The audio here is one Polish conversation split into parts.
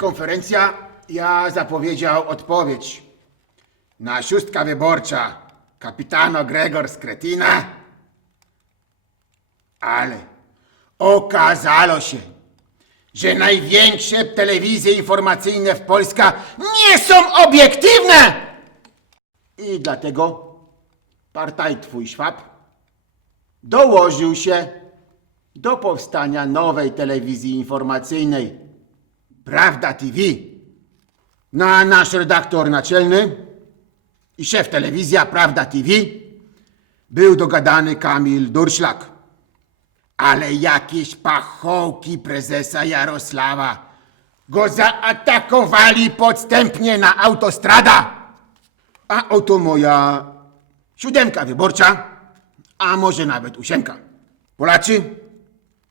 konferencja, ja zapowiedział odpowiedź. Na szóstka wyborcza kapitano Gregor z Kretina. Ale okazało się, że największe telewizje informacyjne w Polsce nie są obiektywne! I dlatego partaj Twój Szwab dołożył się do powstania nowej telewizji informacyjnej Prawda TV. No a nasz redaktor naczelny i szef telewizja Prawda TV był dogadany Kamil Durszlak. Ale jakieś pachołki prezesa Jarosława go zaatakowali podstępnie na autostrada. A oto moja siódemka wyborcza, a może nawet ósemka. Polacy,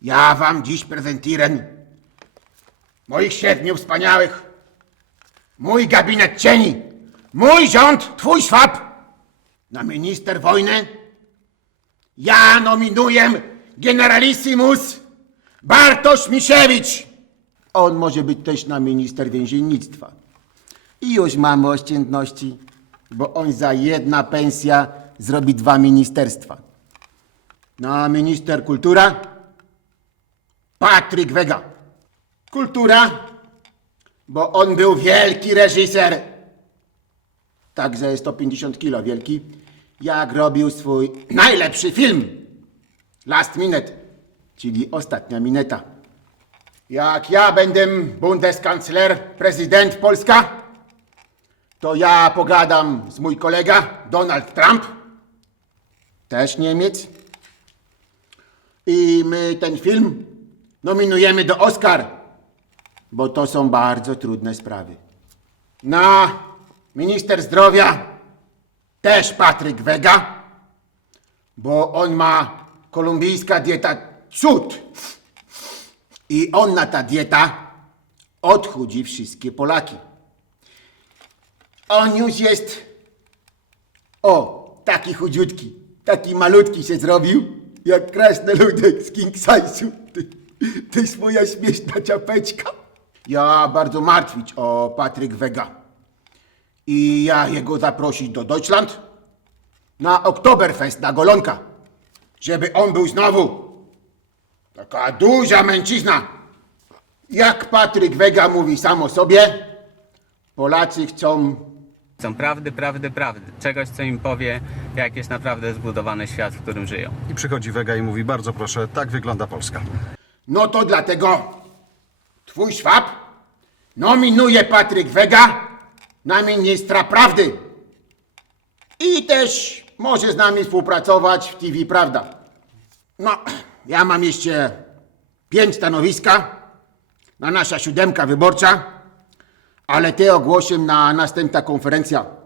ja wam dziś prezentuję moich siedmiu wspaniałych, mój gabinet cieni, mój rząd, twój szwab, na minister wojny ja nominuję generalissimus Bartosz Misiewicz. On może być też na minister więziennictwa. I już mamy oszczędności, bo on za jedna pensja zrobi dwa ministerstwa. Na minister kultura Patryk Wega. Kultura, bo on był wielki reżyser. Także 150 kilo wielki. Jak robił swój najlepszy film. Last Minute, czyli ostatnia mineta. Jak ja będę bundeskancler, prezydent Polska, to ja pogadam z mój kolega Donald Trump, też Niemiec. I my ten film nominujemy do Oscar, bo to są bardzo trudne sprawy. Na minister zdrowia też Patryk Wega, bo on ma kolumbijska dieta cud. I on na ta dieta odchudzi wszystkie Polaki. On już jest o, taki chudziutki, taki malutki się zrobił, jak krasnoludek z King Size'u. Ty, ty swoja śmieszna czapeczka. Ja bardzo martwić o Patryk Wega. I ja jego zaprosić do Deutschland na Oktoberfest na Golonka, żeby on był znowu taka duża męcizna. Jak Patryk Wega mówi sam o sobie, Polacy chcą Chcą prawdy, prawdy, prawdy. Czegoś, co im powie, jak jest naprawdę zbudowany świat, w którym żyją. I przychodzi Wega i mówi, bardzo proszę, tak wygląda Polska. No to dlatego twój szwab nominuje Patryk Wega na ministra prawdy. I też może z nami współpracować w TV Prawda. No, ja mam jeszcze pięć stanowiska na nasza siódemka wyborcza, ale te ogłoszę na następna konferencja.